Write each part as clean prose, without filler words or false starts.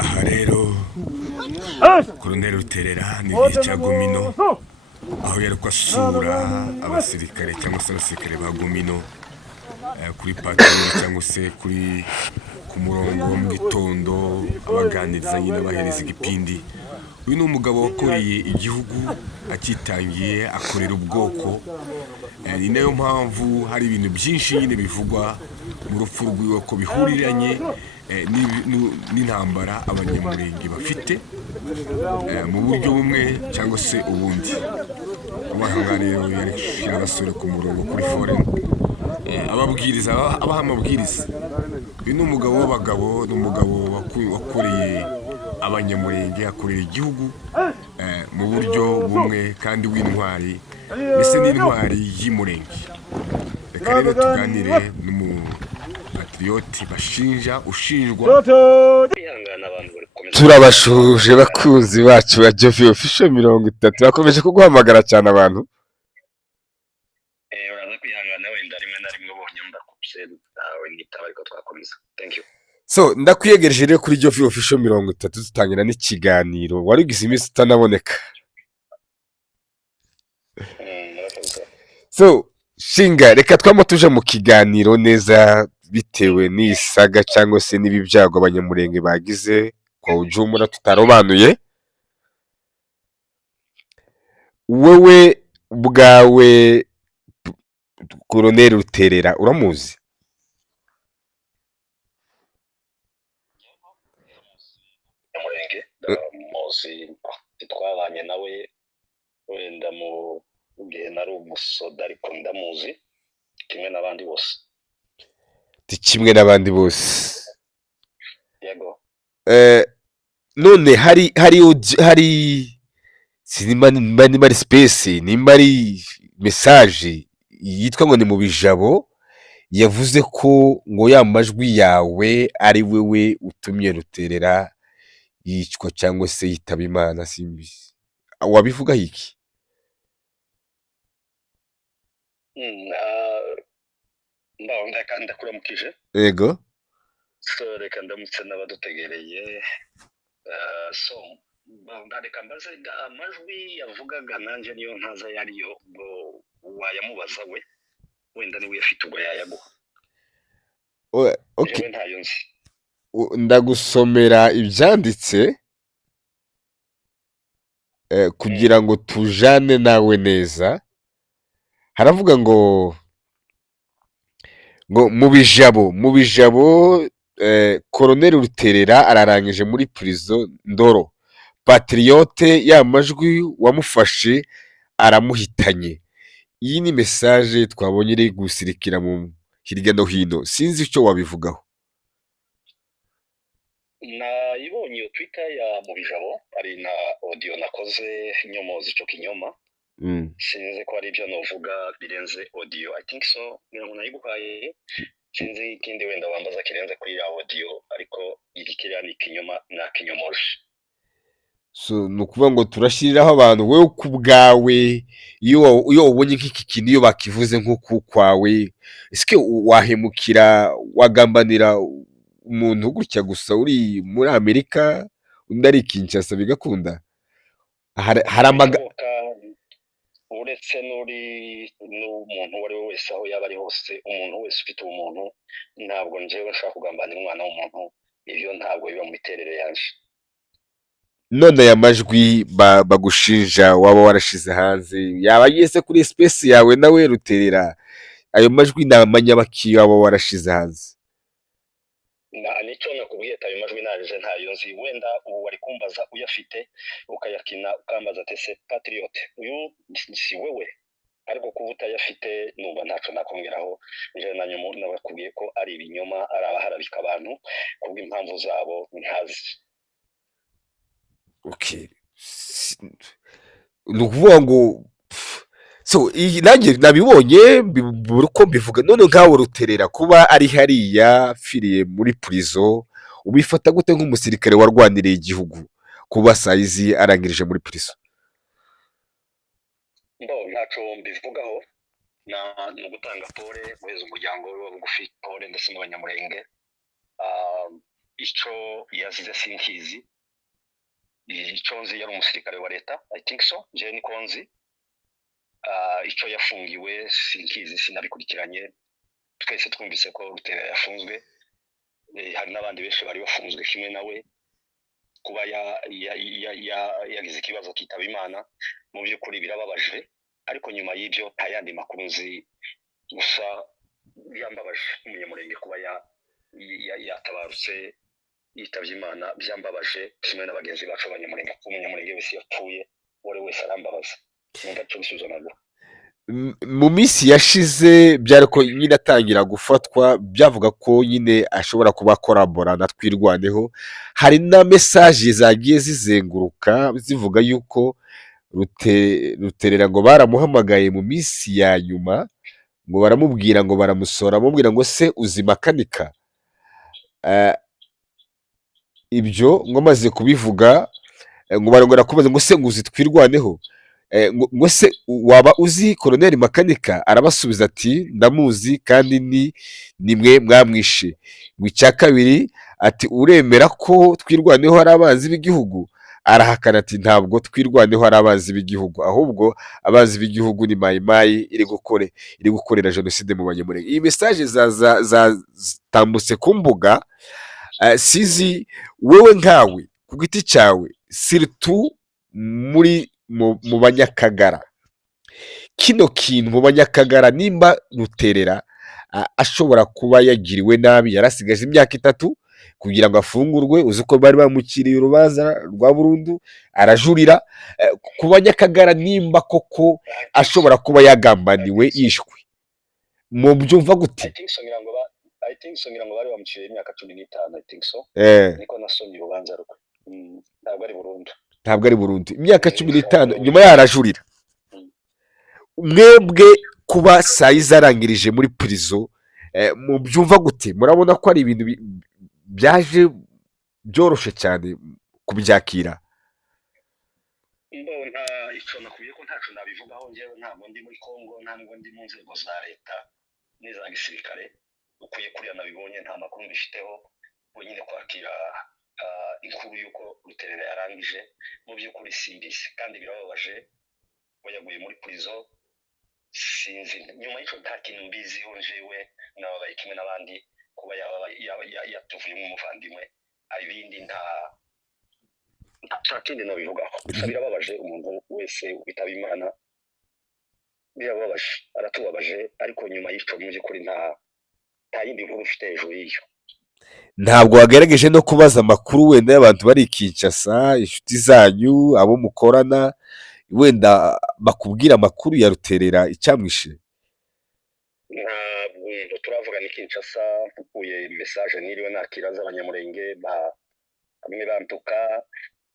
aha rero Colonel Ruterera ni igihe cya Gomino aho yari asura abasirikare cyangwa se abasirikare ba Gomino kuri patrouille cyangwa se ku murongo wo mu gitondo abaganiriza nyine abahereza igipindi. Uyu ni umugabo wakoreye igihugu akitangiye akorera ubwoko, ni nayo mpamvu hari ibintu byinshi nyine bivugwa mu rupfu rw'iwe ko bihuriranye n'intambara abanyamurenge bafite mu buryo bumwe cyangwa se ubundi. Abaha rero yari abasore ku murongo kuri foreign ababwiriza abaha amabwiriza. Uyu ni umugabo w'abagabo, ni umugabo wakoreye abanyamurenge, akorera igihugu mu buryo bumwe kandi w'intwari, mbese n'intwari y'umurenge. Reka rero tuganire n'umupatriote ushinjwa. Turabashuje bakunzi bacu ba Jovi Official 30 bakomeje kuguhamagara cyane abantu. Uraza kwihangana wenda rimwe na rimwe ubonye mbakubse nitaba ariko twakomeza. Thank you. So ndakwiyegereje rero kuri Jovi Official 30 dutangira n'ikiganiro. Wari ugize iminsi utanaboneka. So shinga reka twamo tuje mu kiganiro neza bitewe n'isaga cyangwa se n'ibibyago abanyamurenge bagize kwa ujumura tutarobanuye. Wewe bwawe Colonel Ruterera uramuzi? Nyamurenge muzi twabanye nawe wenda mu gihe nari umusoda ariko ndamuzi kimwe n'abandi bose. Kimwe n'abandi bose. Yego. None hari nimba ari space, nimba ari message yitwa ngo ni mu bijabo yavuze ko ngo ya majwi yawe ari wewe utumye Ruterera yicwa cyangwa se yitaba Imana simbizi. Wabivuga iki? Ndabona kandi akuramukije. Yego. So reka ndamutse n'abadutegereye. So reka mbaze amajwi yavugaga nanjye niyo ntaza yariyo ngo wayamubaza we wenda niwe yafite ubwo yayaguha. Okay. Ntayo nzi. Ndagusomera ibyanditse kugira ngo tujane nawe neza. Haravuga ngo mu bijabo Colonel Ruterera ararangije muri prison Ndoro. Patriote ya majwi wamufashe aramuhitanye. Iyi ni message twabonye iri gusirikira mu hirya no hino, sinzi icyo wabivugaho. Nayibonye iyo Twitter ya mu bijabo ari na audio nakoze nyomoza ico kinyoma. Sinzi ko ari byo novuga birenze audio. I think so. Ngira nayiguhaye. Sinzi ikindi wenda wambaza kirenze kuri ya audio ariko ikiriya ni kinyoma na kinyomoje. So nukuvuga ngo turashiriraho abantu wewe ku bwawe iyo ubonye nk'iki kintu iyo bakivuze nk'uko kwawe eske wahemukira wagambanira umuntu gutya gusa uri muri Amerika undi ari Kinshasa bigakunda? Hari uretse n'umuntu uwo ari we wese aho yaba ari hose, umuntu wese ufite umuntu ntabwo njyewe nshaka kugambanira umwana w'umuntu, ibyo ntabwo biba mu miterere yanje. None aya majwi bagushinja waba warashize hanze yaba yese kuri space yawe nawe Ruterera, ayo majwi namanya baki waba warashize hanze? Nicyo nakubwiye ayo majwi naje ntayo nzi, wenda ubu wari kumbaza uyafite ukayakina ukambaza ati se Patriote uyu si wewe, ariko kuba utayafite numva ntacyo nakongeraho. Nje nanyu nabakubwiye ko ari ibinyoma, ari abaharabika abantu kubw'impamvu zabo ntazi. Okay. Nukuvuga ngo so nanjye nabibonye uko mbivuga. None nkawe Ruterera kuba ari hariya firiye muri prison ubifata gute nk'umusirikare warwaniriye igihugu kuba saizi arangirije muri prison? Ntacyo mbivugaho, no gutanga pole guheza umuryango we bugufi pole ndetse n'abanyamurenge. icyo yazize sinkizi, icyo nzi yari umusirikare wa leta, I think so, njyewe niko nzi. Icyo yafungiwe sinkizi, sinabikurikiranye. Twese twumvise ko Rutera yafunzwe, hari n'abandi benshi bari bafunzwe kimwe nawe. Kuba yagize ikibazo kitaba Imana mu by'ukuri birababaje, ariko nyuma y'ibyo nta yandi makuru nzi. Gusa byambabaje umunyamurenge kuba yatabarutse yitabye Imana, byambabaje kimwe n'abagenzi bacu abanyamurenge. Kuko umunyamurenge wese yapfuye uwo wese arambabaza, numva cyo bisubizo nabwo. Mu minsi yashize byari ko nyine atangira gufatwa, byavuga ko nyine ashobora kuba akorabora na Twirwaneho. Hari na mesaje zagiye zizenguruka zivuga yuko Ruterera ngo baramuhamagaye mu minsi ya nyuma, ngo baramubwira ngo baramusora, bamubwira ngo se uzi makanika. Ibyo ngo maze kubivuga, ngo barongera kubaza ngo se ngo uzi Twirwaneho, ngo se waba uzi Koloneli Makanika? Arabasubiza ati ndamuzi kandi ni mwe mwamwishe. Ngo icya kabiri ati uremera ko Twirwaneho ari abanzi b'igihugu? Arahakana ati ntabwo Twirwaneho ari abanzi b'igihugu, ahubwo abanzi b'igihugu ni mayimayi iri gukorera jenoside mu banyamurenge. Iyi mesaje zatambutse ku mbuga, sizi wewe nkawe ku giti cyawe, siritu mu Banyakagara, kino kintu mu Banyakagara, nimba Ruterera ashobora kuba yagiriwe nabi, yarasigaje imyaka 3 kugira ngo afungurwe. Uzi ko bari bamukiriye urubanza rwa burundu, arajurira. Ku Banyakagara, nimba koko ashobora kuba yagambaniwe, yishwe, mu byumva gute? I think so ngira ngo bari bamuciriye imyaka 15, I think so. Niko nasomye urubanza rwe. Ntabwo ari burundu, imyaka 15 nyuma yarajurira. Mwebwe kuba sayizi arangirije muri prison, mu byumva gute? Murabona ko ari ibintu byaje byoroshe cyane kubyakira? Mbona icyo nakubiye ko ntacu nabivugaho, njyewe ntabwo ndi muri Kongo, ntabwo ndi mu nzego za leta n'iza gisirikare. Ukwiye kuriya nabibonye, nta makuru mbifiteho. Wenyine kwakira inkuru y'uko Ruterera yarangije, mu by'ukuri simbizi kandi birababaje. We yaguye muri prison, sinzi nyuma y'icyo nta kintu mbiziho. Njyewe nababaye kimwe n'abandi kuba yatuvuye nk'umuvandimwe, ibindi nta kindi nabivugaho. Gusa birababaje, umuntu wese witaba Imana birababaje, aratubabaje, ariko nyuma y'icyo mu by'ukuri nta yindi nkuru ufite hejuru y'iyo. Ntabwo wagerageje no kubaza amakuru wenda y'abantu bari Kinshasa, inshuti zanyu, abo mukorana, wenda bakubwira amakuru ya Ruterera icyamwishe? Ntabwo turavuga ni Kinshasa, mpukuye mesaje niriwe nakira z'abanyamurenge bamwe bantuka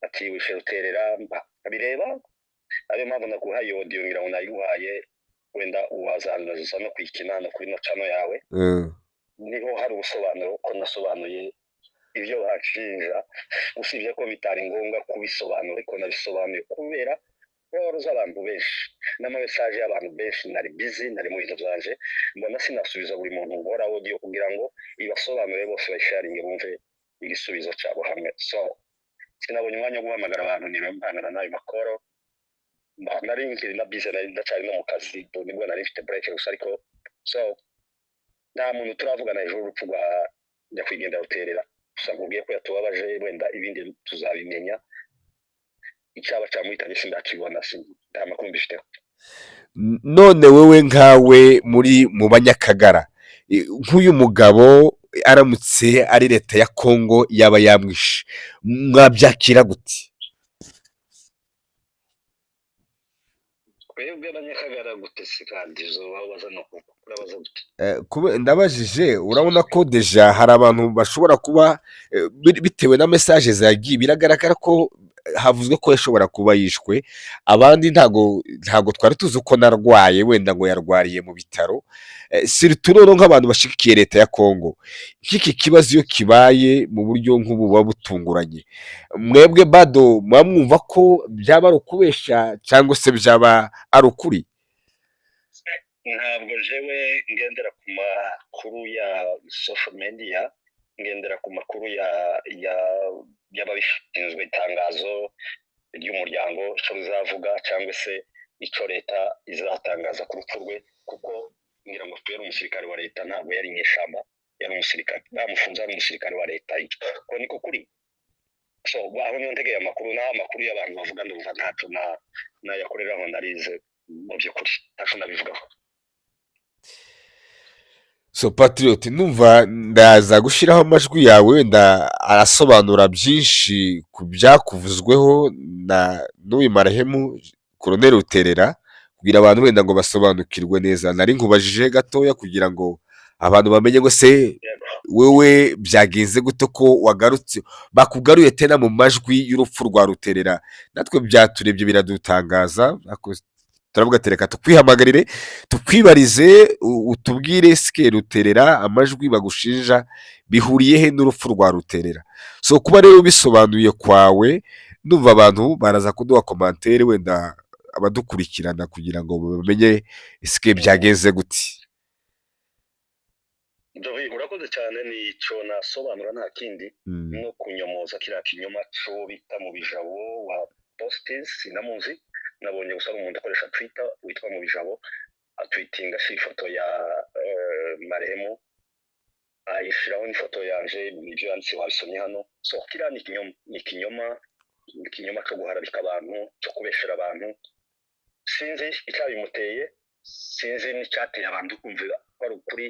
ati wishe Ruterera, abireba. Ariyo mpamvu naguhaye audio ngira ngo nayiguhaye, wenda uwazanduza no kwikina no kuri no channel yawe. Niho hari ubusobanuro ko nasobanuye ibyo banshinja, usibye ko bitari ngombwa kubisobanura, ariko nabisobanuye kubera woroza abantu benshi n'amamesaje y'abantu benshi. Nari busy, nari mu bintu byanje, mbona sinasubiza buri muntu ngora audio kugira ngo ibasobanure bose bayisharinge bumve igisubizo cyabo hamwe. So sinabonye umwanya wo guhamagara abantu nibambangana nayo makoro, nari nkiri na busy, nari ndacyari no mu kazi, nibwo nari mfite break gusa. Ariko so nta muntu turavugana hejuru y'urupfu rwa nyakwigendera Ruterera. Gusa nkubwiye ko yatubabaje, wenda ibindi tuzabimenya. Icyaba cyamuhitanye sindakibona, nta makuru mbifiteho. None wewe nkawe mu Banyakagara, nk'uyu mugabo aramutse ari leta ya Kongo yaba yamwishe, mwabyakira gute? Twebwe Abanyakagara gute se kandi babaza no kurabaza gute? Ndabajije, urabona ko deja hari abantu bashobora kuba bitewe na mesaje zagiye, biragaragara ko havuzwe ko yashobora kuba yishwe. Abandi ntago twari tuzi uko narwaye, wenda ngo yarwariye mu bitaro. Siritu rero nk'abantu bashigikiye leta ya Kongo, nk'iki kibazo iyo kibaye mu buryo nk'ubu buba butunguranye, mwebwe bado muba mwumva ko byaba ari ukubeshya cyangwa se byaba ari ukuri? Ntabwo jewe ngendera ku makuru ya social media, ngendera ku makuru y'ababishinzwe itangazo ry'umuryango icyo bizavuga cyangwa se icyo leta izatangaza ku rupfu rwe kuko ngira ngo yari umusirikare wa leta ntabwo yari inyeshyamba yari umusirikare bamufunze ari umusirikare wa leta ko niko kuri so aho niyo ntegeye amakuru n'amakuru y'abantu bavuga ndumva ntacyo nayakoreraho narize mu by'ukuri ntacyo nabivugaho. So Patriot numva ndaza gushyiraho amajwi yawe wenda arasobanura byinshi ku byakuvuzweho na n'uyu marehemu Colonel Ruterera kugira abantu wenda ngo basobanukirwe neza. Nari nkubajije gatoya kugira ngo abantu bamenye ngo se wewe byagenze gute ko wagarutse bakugaruye tena mu majwi y'urupfu rwa Ruterera, natwe byaturebye biradutangaza. Turavuga ati reka tukwihamagarire tukwibarize utubwire sike Ruterera amajwi bagushinja bihuriye he n'urupfu rwa Ruterera. So kuba rero bisobanuye kwawe ndumva abantu baraza kuduha komantere wenda abadukurikirana kugira ngo bamenye sike byagenze gute. Jovi urakoze cyane nicyo nasobanura nta kindi no kunyomoza kiriya kinyoma cyo bita mu bijabo wa postes sinamuzi nabonye gusa umuntu akoresha Twitter witwa mu bijabo atwitinga ifoto ya marehemu ayishiraho n'ifoto yanje n'ibyo yanditse wabisomye hano. So kiriya ni ikinyoma cyo guharabika abantu cyo kubeshera abantu sinzi icyabimuteye sinzi n'icyateye abantu kumvira ko ari ukuri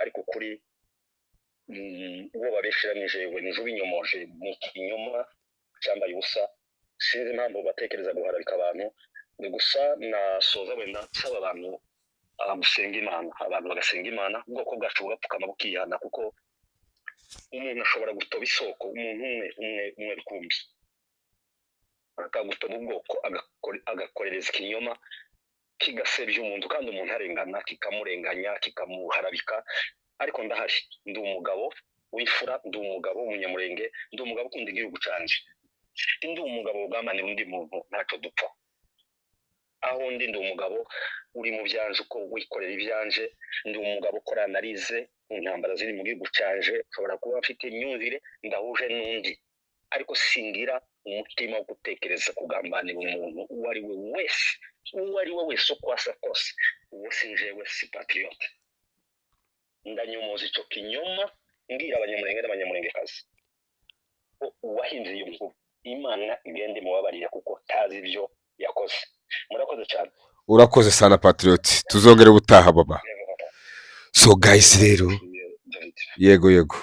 ariko kuri uwo babesheranije we nijo binyomoje mu kinyoma cyambaye ubusa sinzi impamvu batekereza guharabika abantu ni gusa nasoza wenda nsaba abantu gusenga Imana abantu bagasenga Imana ubwoko bwacu bugapfukama bukihana kuko umuntu ashobora gutoba isoko umuntu umwe rukumbi akagutoba ubwoko agakorereza ikinyoma kigasebya umuntu kandi umuntu arengana kikamurenganya kikamuharabika ariko ndahari ndi umugabo w'ifura ndi umugabo w'umunyamurenge ndi umugabo ukunda igihugu canje ndi umugabo ugambanira undi muntu ntacyo dupfa aho ndi umugabo uri mu byanje uko wikorera ibyanje ndi umugabo ukora analize mu ntambara ziri mu gihugu canje ushobora kuba mfite imyumvire ndahuje n'undi ariko singira umutima wo gutekereza kugambanira umuntu uwo ari we wese uko asa kose uwo sinjewe si patriote ndanyomoza icyo kinyoma mbwira abanyamurenge n'abanyamurengekazi uwahinze iyo nkuru Imana igende mubabarira kuko tazi ibyo yakoze. Murakoze cyane. Urakoze sana Patriot tuzongere ubutaha baba. So guys rero yego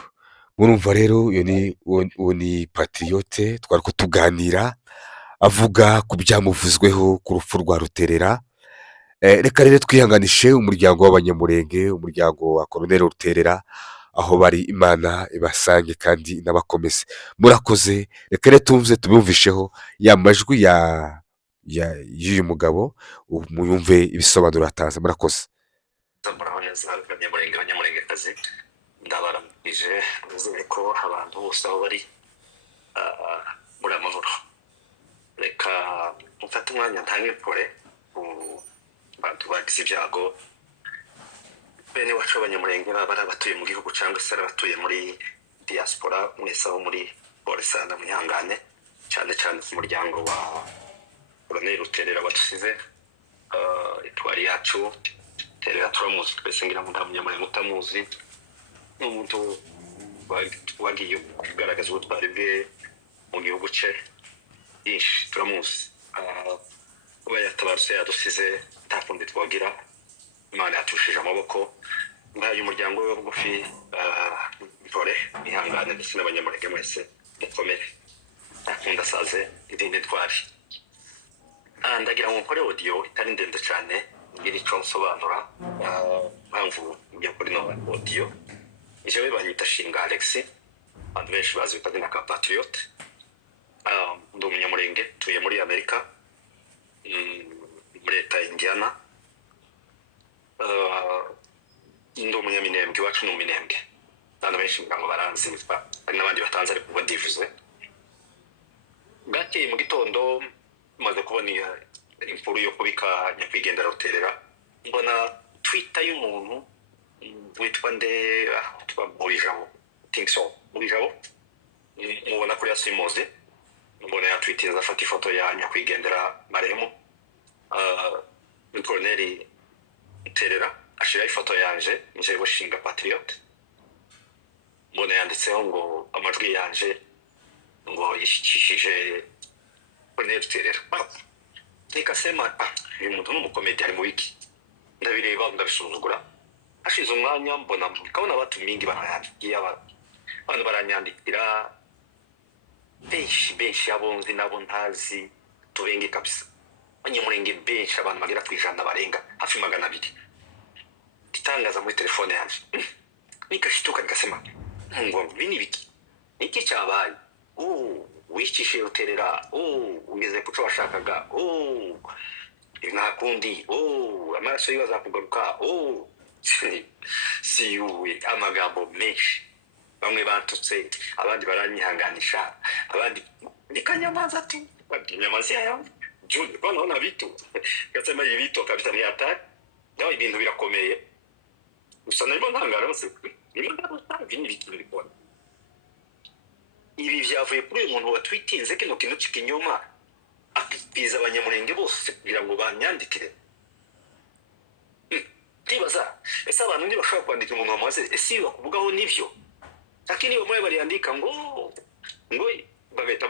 murumva rero uwo ni Patriote twari kutuganira avuga ku byamuvuzweho ku rupfu rwa Ruterera. Reka rero twihanganishe umuryango w'abanyamurenge umuryango wa Colonel Ruterera aho bari Imana ibasange kandi inabakomeze. Murakoze reka rero tumve tubumvisheho ya majwi y'uyu mugabo muyumve ibisobanuro atanze. Murakoze. abanyamurengekazi ndabaramije nizere ko abantu bose aho bari muri amahoro. Reka mfate umwanya ntange pole bantu bagize ibyago bene wacu abanyamurenge baba batuye mu gihugu cyangwa se abatuye muri diaspora mwese aho muri Borisana mwihangane cyane ku muryango wa Colonel Ruterera watusize itwari yacu Terera turamuzi twese ngira ngo nta munyamurenge utamuzi n'umuntu wagiye kugaragaza ubutwari bwe mu gihugu cye byinshi turamuzi kuba yatabarutse yadusize nta kundi twagira. Imana yatushije amaboko nk'ayo umuryango we bugufi ntore ihangane ndetse n'abanyamurenge mwese mukomere ntakunda asaze irinde twari. Ndagira ngo nkore audio itari ndende cyane ngira icyo nsobanura mpamvu njya kuri no audio jewe banyita Shinga Alex abantu benshi bazi akazina ka Patriot. Ndi umunyamurenge tuye muri Amerika muri leta ya Indiana. Ndi umunyaminembwe iwacu ni umunembwe abantu benshi ngo baranzi hari n'abandi batanze ariko uba ndivuze. Bwakeye mu gitondo maze kubona inkuru yo kubika nyakwigendera Ruterera mbona Twitter y'umuntu witwa nde twa Borijabo think so muri jabo mubona kuri yasimuze mbona yatwitinza afata ifoto ya nyakwigendera marehemu Colonel Terera ashira ifoto yanje nje gushinga Patriot mbona yanditseho ngo amajwi yanje ngo yishikishije Colonel Terera nikasema uyu muntu n'umukomedi ari mu wiki ndabireba ndabisuzugura ashize umwanya mbona kabona abatumingi barayandikiye abantu baranyandikira benshi abonzi nabo ntazi tubenge kabisa abanyamurenge benshi abantu bagera ku ijana barenga hafi 200 gitangaza muri telefone yanje nikashituka nikasema ngo bini biki iki cyabaye wishishe uterera ugeze kuco washakaga nakundi amaraso yibaza kugaruka si uwe amagambo menshi bamwe bantutse abandi baranyihanganisha abandi nikanyamaza tu nyamazi yayo June bana ona bitu kasema ibito kabisa ni hatari ndio ibintu birakomeye gusa nabo ntangara bose ibintu bikiri ibi vyavuye kuri uyu muntu watwitinze kino kintu cy'ikinyoma apiza abanyamurenge bose kugira ngo banyandikire tibaza ese abantu ndi bashaka kwandika umuntu wamaze ese bakuvugaho nivyo lakini bamwe bariandika ngo bagahita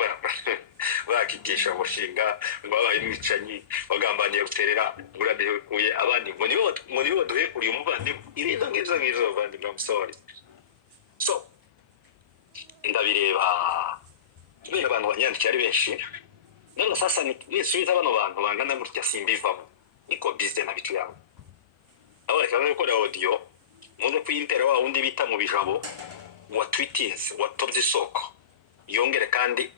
bakikisha umushinga babaye imicanyi bagambaniye guterera buradehuye abandi ngo nibo baduhe kuri umuvandimwe ibintu ngivyo bandi I'm sorry so ndabireba kubera abantu banyandikira ari benshi none sasa nisubiza bano bantu bangana gutya simbivamo niko business nabitu yawe abo reka gukora audio muze kuyintera wa undi bita mu bijabo wa tweetings wa tobye soko yongere kandi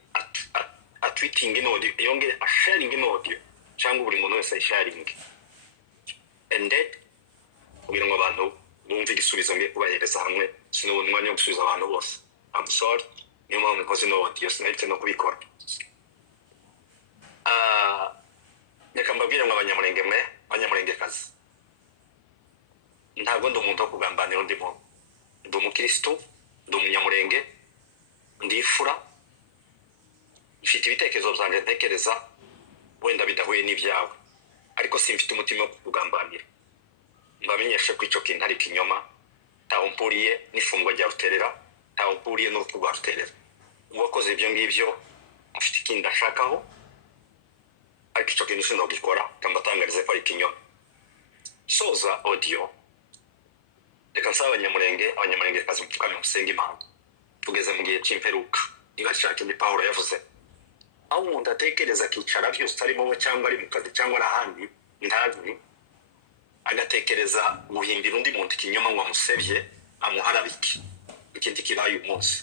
tweeting audio yongere sharing audio cyangwa buri muntu wese sharing and then kugira ngo abantu bumve igisubizo ngiye kubahereza hamwe sinubona umwanya wo gusubiza abantu bose I'm sorry niyo mpamvu nkoze no audio sinahise no kubikora reka mbabwire ngo abanyamurenge mwe abanyamurengekazi ntabwo ndi umuntu wo kugambanira undi muntu ndi umukristo ndi umunyamurenge ndifura mfite ibitekerezo byanjye ntekereza wenda bidahuye n'ibyawe ariko simfite umutima wo kugambanira mbamenyeshe ko icyo kintu ari kinyoma taho mpuriye n'ifungwa rya Ruterera taho mpuriye n'urupfu rwa Ruterera uwakoze ibyo ngibyo afite ikindi ashakaho ariko icyo kintu sinogikora kambatangarize ko ari kinyoma soza audio reka nsaba abanyamurenge kazi mupfukame musenga Imana tugeze mu gihe cy'imperuka niba nshaka ni Paulo yavuze aho umuntu atekereza akicara byose ari wowe cyangwa ari mu kazi cyangwa ahandi ntazi agatekereza guhimbira undi muntu ikinyoma ngo amusebye amuharabike ikindi kibaye umunsi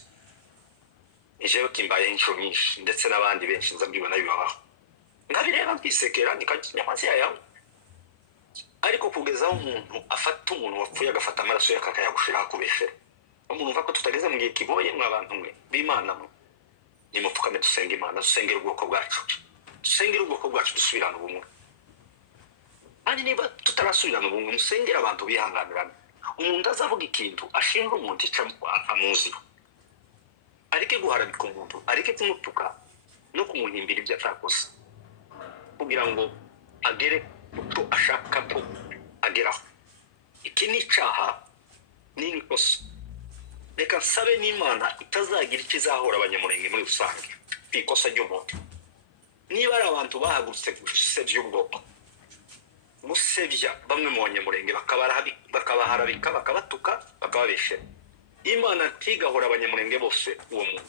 nijewe kimbaye inshuro nyinshi ndetse n'abandi benshi nzabyibona bibabaho ngabireba mbisekera nikakinyamazi yayo ariko kugeza umuntu afata umuntu wapfuye agafata amaraso yakakayagushira kubeshera umuntu umva ko tutageze mu gihe kigoye mw'abantu mwe b'Imana mwe nimupfukame dusenga Imana dusengera ubwoko bwacu dusubirana ubumwe kandi niba tutarasubirana ubumwe musengera abantu bihanganirana umuntu azavuga ikintu ashinga umuntu ica amuziho areke guharabika umuntu areke kumutuka no kumuhimbira ibyo atakoze kugira ngo agere uko ashaka ko ageraho iki ni icyaha ni ikosa reka nsabe n'Imana itazagira ikizahora abanyamurenge muri rusange ikosa ry'umuntu niba ari abantu bahagurutse gusebya ubwoko gusebya bamwe mu banyamurenge bakabaharabika bakabatuka bakababeshera Imana ntigahora abanyamurenge bose uwo muntu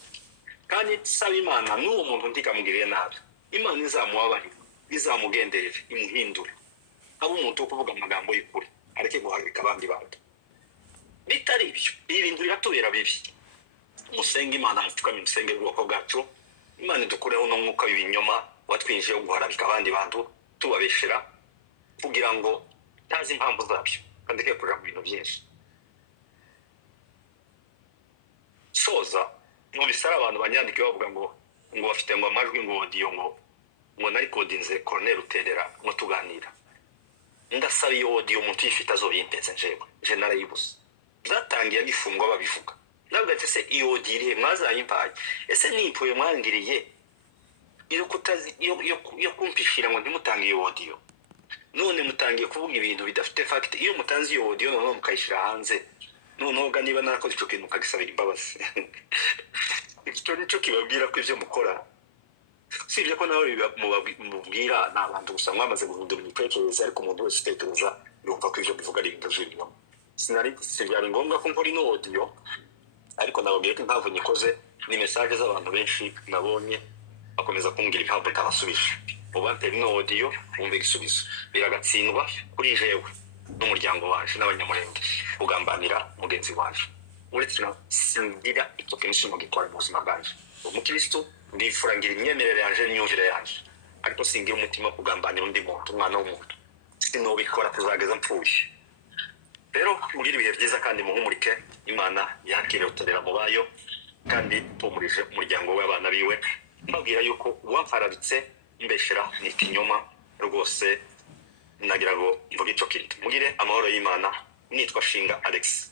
kandi nsaba Imana n'uwo muntu ntikamugirire nabi Imana izamubabarira izamugenderere imuhindure abo umuntu wo kuvuga amagambo y'ukuri areke guharabika abandi bantu bitari ibyo ibintu biratubera bibi musenga Imana mupfukame musenge ubwoko bwacu Imana idukureho no mwuka w'ibinyoma watwinjiye guharabika abandi bantu tubabeshera kugira ngo tazi impamvu zabyo kandi ke kuja mu bintu byinshi soza mu bisara abantu banyandike bavuga ngo bafite ngo amajwi ngo audio ngo nari kodinze Colonel Ruterera ngo tuganira ndasaba iyo audio umuntu yifite azoyinteze njewe narayibuze zatangiye gifungwa babivuga nabwo ati se iyo odiriye mwazayimpaye ese nimpuye mwangiriye iyo kutazi iyo kumpishira ngo ntimutange iyo audio none mutangiye kuvuga ibintu bidafite fact iyo mutanze iyo audio none mukayishira hanze none ga niba narakoze ico kintu kagisabira imbabazi icyo nico kibabwira ko ivyo mukora sibyo ko nawe mubwira n'abantu gusa mwamaze guhindura imitekerereze ariko umuntu wese utekereza yumva ko ivyo bivuga ari ibintu vy'ibintu byari ngombwa ko nkora ino audio ariko nababwiye ko impamvu nyikoze ni message z'abantu benshi nabonye bakomeza kumbwira impamvu ntabasubije ubantera ino audio wumve igisubizo biragatsindwa kuri jewe n'umuryango waje n'abanyamurenge kugambanira mugenzi waje uretse no singira icyo kintu mu gikora mu buzima bwanje umukristo ndifurangira imyemerere yanje n'imyumvire yanje ariko singira umutima kugambanira undi muntu umwana w'umuntu sinobikora kuzageza mpfuye rero mugira ibihe byiza kandi muhumurike imana yakire uterera mu bayo kandi tumurije umuryango w'abana biwe mbabwira yuko wamfararitse mbeshera ni kinyoma rwose nagira ngo mvuge ico kintu mugire amahoro y'Imana nitwa Shinga Alex